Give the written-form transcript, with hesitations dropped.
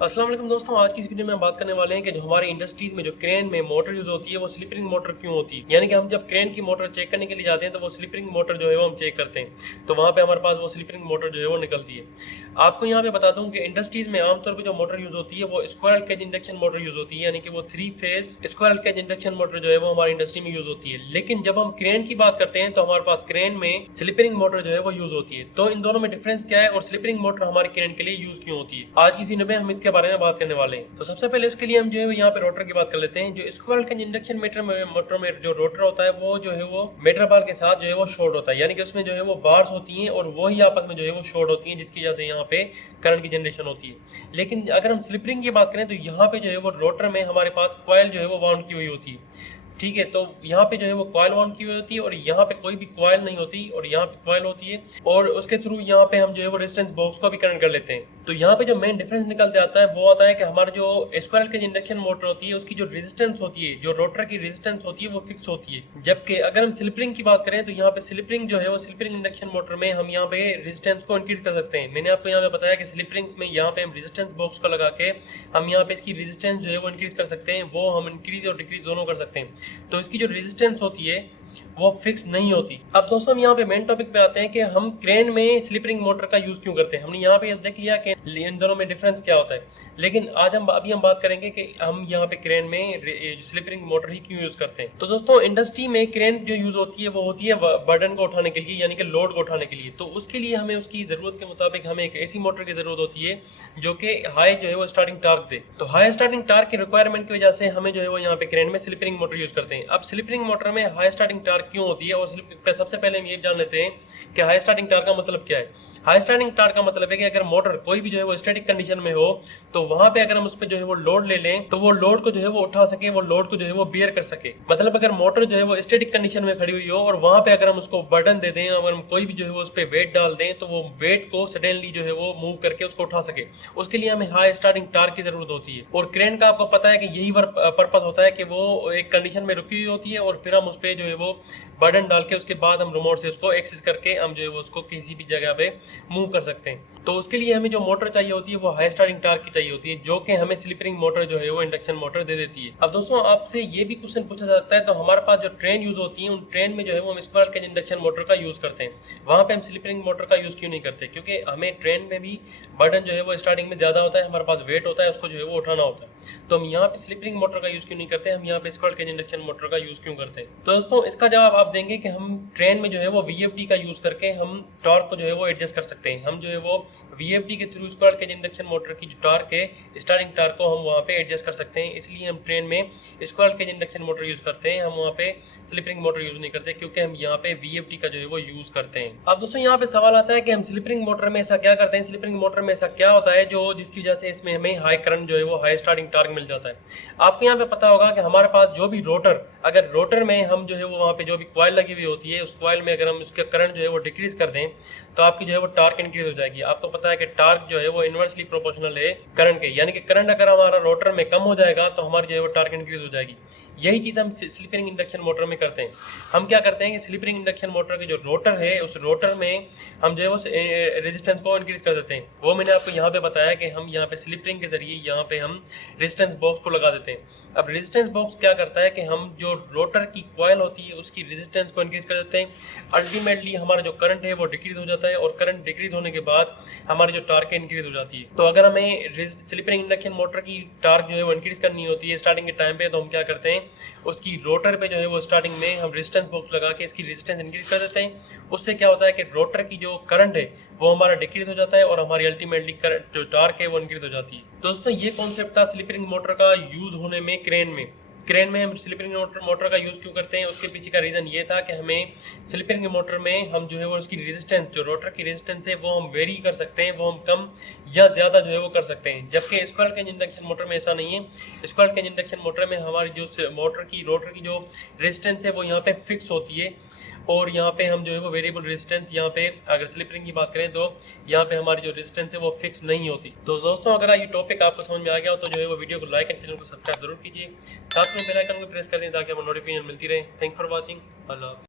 अस्सलाम वालेकुम दोस्तों, आज की इस वीडियो में हम बात करने वाले हैं कि जो हमारी इंडस्ट्रीज में जो क्रेन में मोटर यूज होती है वो स्लिप रिंग मोटर क्यों होती है। यानी कि हम जब क्रेन की मोटर चेक करने के लिए जाते हैं तो वो स्लिप रिंग मोटर जो है वो हम चेक करते हैं, तो वहाँ पे हमारे पास वो स्लिप रिंग मोटर जो है वो निकलती है। आपको यहाँ पे बता दूं कि इंडस्ट्रीज में आमतौर पर जो मोटर यूज होती है वो squirrel cage induction motor use होती है, यानी कि वो 3 phase squirrel cage induction motor जो है वो हमारी इंडस्ट्री में यूज होती है। लेकिन जब हम क्रेन की बात करते हैं तो हमारे पास क्रेन में स्लिप रिंग मोटर जो है वो यूज होती है। तो इन दोनों में डिफरेंस क्या है और स्लिप रिंग मोटर हमारे क्रेन के लिए यूज क्यों होती है, आज की इस वीडियो में हम इसके बारे में बात करने वाले हैं। तो सबसे पहले उसके लिए हम जो है यहाँ पे रोटर की बात कर लेते हैं। जो स्क्वायरल केज इंडक्शन मोटर में जो रोटर होता है वो जो है वो मीटर बार के साथ जो है वो शॉर्ट होता है, यानी कि उसमें जो है वो बार्स होती हैं और वो ही आपस में जो है वो शॉर्ट होती हैं, जिसकी वजह से यहाँ पे करंट की जनरेशन होती है। लेकिन अगर हम स्लिप रिंग की बात करें तो यहाँ पे जो है वो रोटर में हमारे पास कॉइल जो है वो वाउंड की हुई होती है। ठीक है, तो यहाँ पे जो है वो कॉइल वाउंड की हुई होती है और यहाँ पे कोई भी कॉइल नहीं होती और यहाँ पे कॉइल होती है, और उसके थ्रू यहाँ पे हम जो है वो रेजिस्टेंस बॉक्स को भी कनेक्ट कर लेते हैं। तो यहाँ पे जो मेन डिफरेंस निकल आता है वो आता है कि हमारा जो स्क्वायरल केज इंडक्शन मोटर होती है उसकी जो रेजिस्टेंस होती है, जो रोटर की रेजिस्टेंस होती है वो फिक्स होती है। जबकि अगर हम स्लिप रिंग की बात करें तो यहाँ पे स्लिप रिंग जो है वो स्लिप रिंग इंडक्शन मोटर में हम यहाँ पे रेजिस्टेंस को इंक्रीज कर सकते हैं। मैंने आपको यहाँ पे बताया कि स्लिप रिंग्स में यहाँ पे हम रेजिस्टेंस बॉक्स को लगा के हम यहाँ पे इसकी रेजिस्टेंस जो है वो इंक्रीज कर सकते हैं, वो हम इंक्रीज और डिक्रीज दोनों कर सकते हैं। तो इसकी जो रेजिस्टेंस होती है वो फिक्स नहीं होती। अब दोस्तों हम यहाँ पे मेन टॉपिक पे आते हैं कि हम क्रेन में स्लिप रिंग मोटर का यूज क्यों करते हैं। हमने यहाँ पे देख लिया कि इन दोनों में डिफरेंस क्या होता है, लेकिन आज हम बात करेंगे कि हम यहाँ पे क्रेन में स्लिप रिंग मोटर ही क्यों यूज करते हैं। तो दोस्तों इंडस्ट्री में क्रेन जो यूज होती है वो होती है बर्डन को उठाने के लिए, यानी कि लोड को उठाने के लिए। तो उसके लिए हमें उसकी जरूरत के मुताबिक हमें एक ऐसी मोटर की जरूरत होती है जो कि हाई जो है वो स्टार्टिंग टार्क दे। तो हाई स्टार्टिंग टार्क की रिक्वायरमेंट की वजह से हमें जो है वो यहाँ पे क्रेन में स्लिप रिंग मोटर यूज करते हैं। अब स्लिप रिंग मोटर में हाई स्टार्टिंग टार्क क्यों होती है और सबसे पहले हम ये जान लेते हैं कि हाई स्टार्टिंग टार्क का मतलब क्या है। हाई स्टार्टिंग टार्क का मतलब है कि अगर मोटर कोई भी जो है वो स्टैटिक कंडीशन में हो तो वहां पे अगर हम उस पे जो है वो लोड ले लें तो वो लोड को जो है वो उठा सके, वो लोड को जो है वो बियर कर सके। मतलब अगर मोटर जो है वो स्टैटिक कंडीशन में खड़ी हुई हो और वहां पे अगर हम उसको बर्डन दे दें, अगर हम कोई भी जो है वो उस पे वेट डाल दें तो वो वेट को सडनली जो है वो मूव करके उसको उठा सके, उसके लिए हमें हाई स्टार्टिंग टार्क की जरूरत होती है। और क्रेन का आपको पता है कि यही पर्पस होता है कि वो एक कंडीशन में रुकी हुई होती है और फिर हम उस पर जो है वो बर्डन डाल के उसके बाद हम रिमोट से उसको एक्सेस करके हम जो है वो उसको किसी भी जगह पे मूव कर सकते हैं। तो उसके लिए हमें जो मोटर चाहिए होती है वो हाई स्टार्टिंग टार्क की चाहिए होती है, जो कि हमें स्लिप रिंग मोटर जो है वो इंडक्शन मोटर दे देती है। अब दोस्तों आपसे ये भी क्वेश्चन पूछा जाता है, तो हमारे पास जो ट्रेन यूज होती है उन ट्रेन में जो है वो हम स्क्वायरल केज इंडक्शन मोटर का यूज करते हैं, वहां पे हम स्लिप रिंग मोटर का यूज क्यों नहीं करते? क्योंकि हमें ट्रेन में भी बर्डन जो है वो स्टार्टिंग में ज्यादा होता है, हमारे पास वेट होता है, उसको जो है वो उठाना होता है। तो हम यहाँ पे स्लिप रिंग मोटर का यूज क्यों नहीं करते, हम यहाँ पे स्क्वायरल केज इंडक्शन मोटर का यूज क्यों करते हैं? तो दोस्तों इसका जवाब आप देंगे कि हम ट्रेन में जो है वो VFD का यूज करके हम टॉर्क को जो है वो एडजस्ट कर सकते हैं। हम जो है वो VFD के through squirrel cage induction motor की जो टॉर्क है, स्टार्टिंग टॉर्क को हम वहाँ पे एडजस्ट कर सकते हैं। इसलिए हम ट्रेन में squirrel cage induction motor use करते हैं, हम वहाँ pay slip ring motor use नहीं करते, क्योंकि हम यहाँ पे VFD का जो है वो यूज करते हैं। अब दोस्तों यहाँ पे सवाल आता है कि हम स्लिप रिंग मोटर में ऐसा क्या करते हैं, स्लिप रिंग मोटर में ऐसा क्या होता है जो जिसकी वजह से इसमें हमें हाई करंट जो है वो हाई स्टार्टिंग टॉर्क मिल जाता है। आपको यहाँ पे पता होगा कि हमारे पास जो भी रोटर, अगर रोटर में हम जो है वो वहाँ पे जो भी कॉइल लगी हुई होती है उस कॉइल में अगर हम उसका करंट जो है वो डिक्रीज कर दें तो आपकी जो है वो टार्क इंक्रीज हो जाएगी। आपको पता है कि टार्क जो है वो इनवर्सली प्रोपोर्शनल है करंट के, यानी कि करंट अगर हमारा रोटर में कम हो जाएगा तो हमारी जो है वो टार्क इंक्रीज हो जाएगी। यही चीज हम स्लिप रिंग इंडक्शन मोटर में करते हैं। हम क्या करते हैं कि स्लिप रिंग इंडक्शन मोटर के जो रोटर है उस रोटर में हम जो है वो रेजिस्टेंस को इंक्रीज कर देते हैं। वो मैंने आपको यहाँ पे बताया कि हम यहाँ पे स्लिप रिंग के जरिए यहाँ पे हम रेजिस्टेंस बॉक्स को लगा देते हैं। अब रेजिस्टेंस बॉक्स क्या करता है कि हम जो रोटर की कॉइल होती है उसकी रेजिस्टेंस को इंक्रीज कर देते हैं। अल्टीमेटली हमारा जो करंट है वो डिक्रीज हो जाता है और करंट डिक्रीज होने के बाद हमारी जो टार्क है इंक्रीज हो जाती है। तो अगर हमें स्लिप रिंग इंडक्शन मोटर की टार्क जो है वो इंक्रीज करनी होती है स्टार्टिंग के टाइम पे, तो हम क्या करते हैं उसकी रोटर पे जो है वो स्टार्टिंग में हम रेजिस्टेंस बॉक्स लगा के इसकी रेजिस्टेंस इंक्रीज कर देते हैं। उससे क्या होता है कि रोटर की जो करंट है वो हमारा डिक्रीज हो जाता है और हमारी अल्टीमेटली जो टार्क है वो इंक्रीज हो जाती है। दोस्तों ये कॉन्सेप्ट था स्लिप रिंग मोटर का यूज होने में क्रेन में हम स्लिप रिंग मोटर का यूज क्यों करते हैं, उसके पीछे का रीजन ये था कि हमें स्लिप रिंग मोटर में हम जो है वो उसकी रेजिस्टेंस, जो रोटर की रेजिस्टेंस है वो हम वेरी कर सकते हैं, वो हम कम या ज्यादा जो है वो कर सकते हैं। जबकि स्क्वायरल केज इंडक्शन मोटर में ऐसा नहीं है। स्क्वायरल केज इंडक्शन मोटर में हमारी जो रोटर की जो रेजिस्टेंस है वो यहाँ पे फिक्स होती है और यहाँ पे हम जो है वो वेरिएबल रेजिस्टेंस, यहाँ पे अगर स्लिप रिंग की बात करें तो यहाँ पे हमारी जो रेजिस्टेंस है वो फिक्स नहीं होती। तो दोस्तों अगर ये टॉपिक आपको समझ में आ गया हो तो जो है वो वीडियो को लाइक एंड चैनल को सब्सक्राइब जरूर कीजिए, साथ में बेल आइकन को प्रेस कर दें ताकि आपको नोटिफिकेशन मिलती रहे। Thank for watching. अल्लाह।